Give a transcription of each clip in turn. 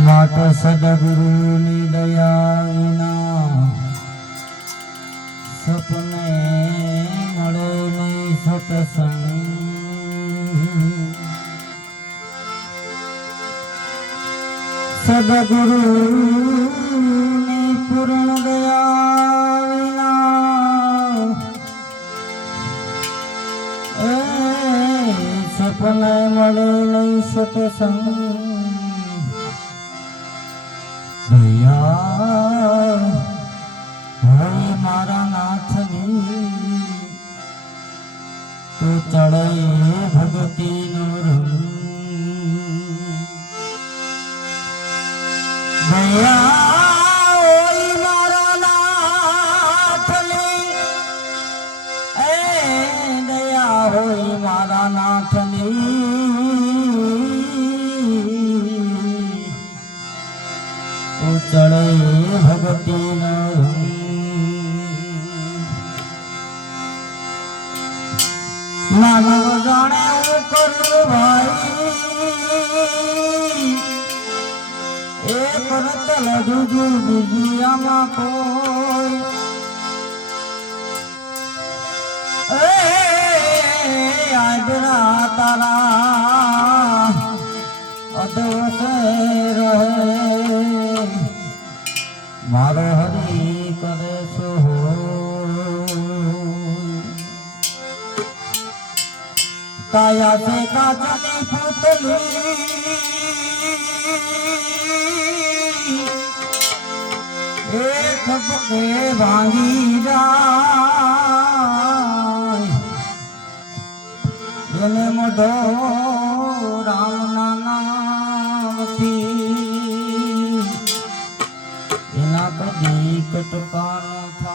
માત સદગુરુની દયા વિના સપને મળે નહીં સતસંગ સદગુરુની સતસંગ ભૈયા મારા નાથની તો ચડે રંગ નાથની એ દયા હોય મારા નાથની. মদিনা মানুষ জনে করল ভাই এ করতল দুজু বিজি আমা কই এ আজ કાયા સે કાચની પુતલી એક પકે ભાંગી જાય. એને મોઢો રામના નામથી. કટકાનો થાય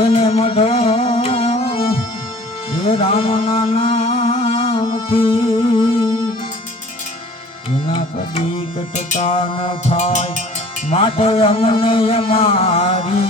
એને મોઢો એ રામના એના કદી કટતા ન થાય માટે અમને અમારી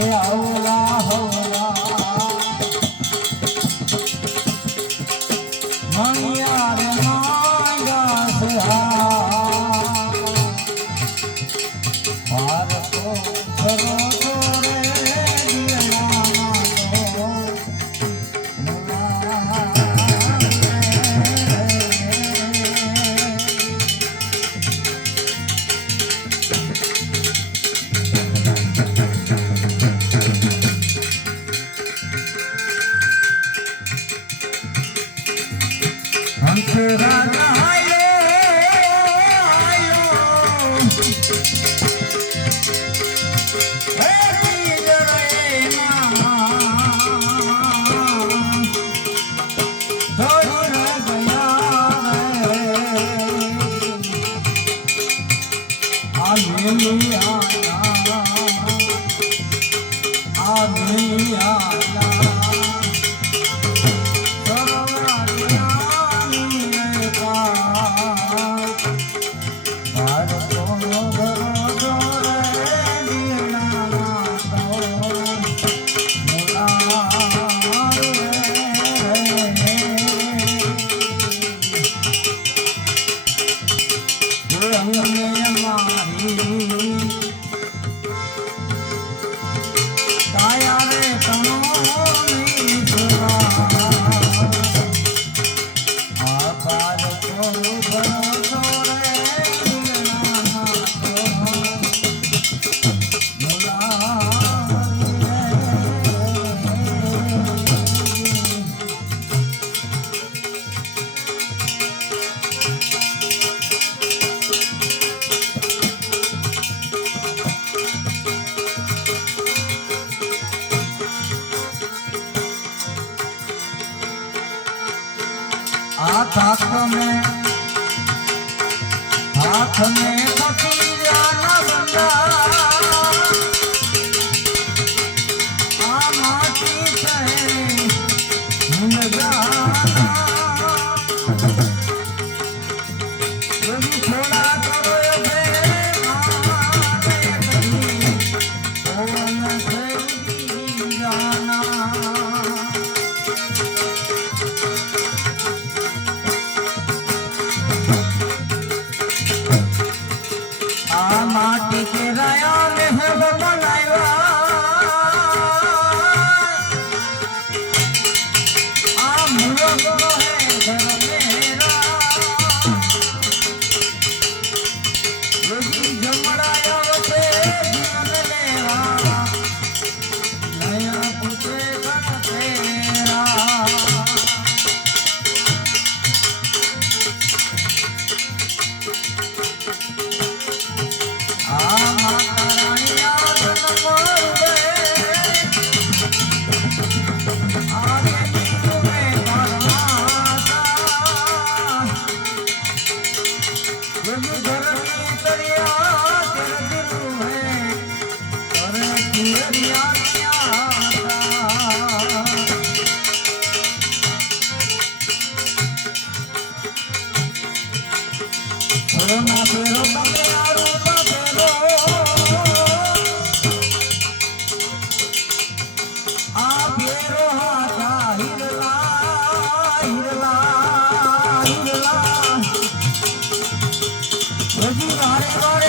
એ અવલા હો I'm Ankara You're my Thank you.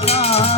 তা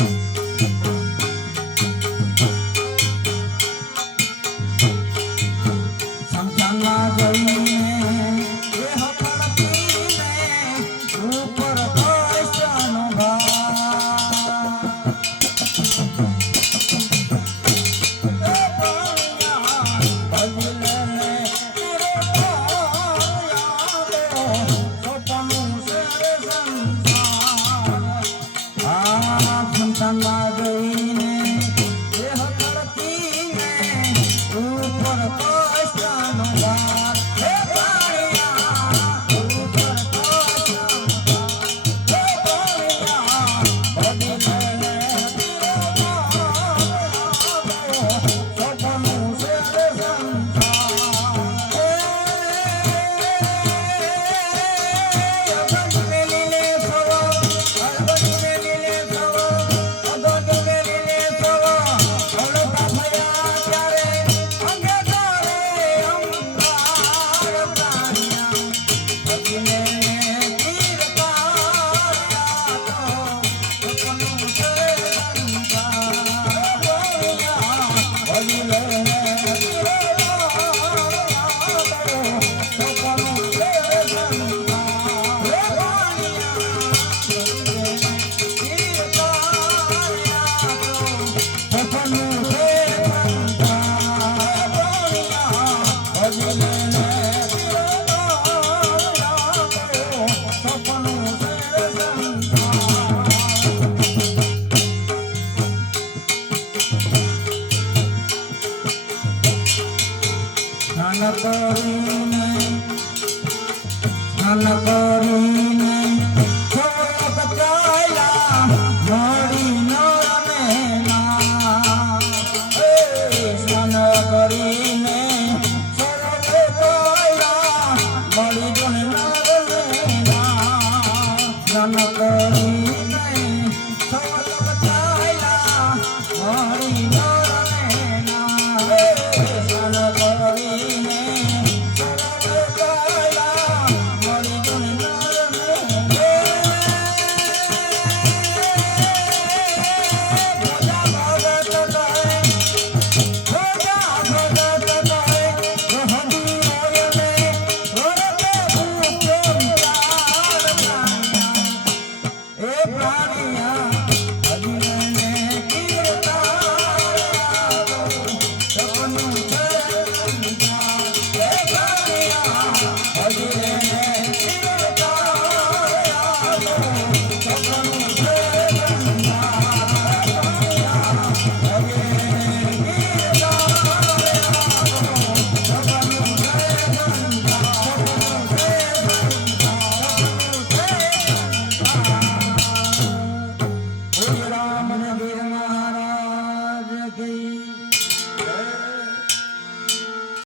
Música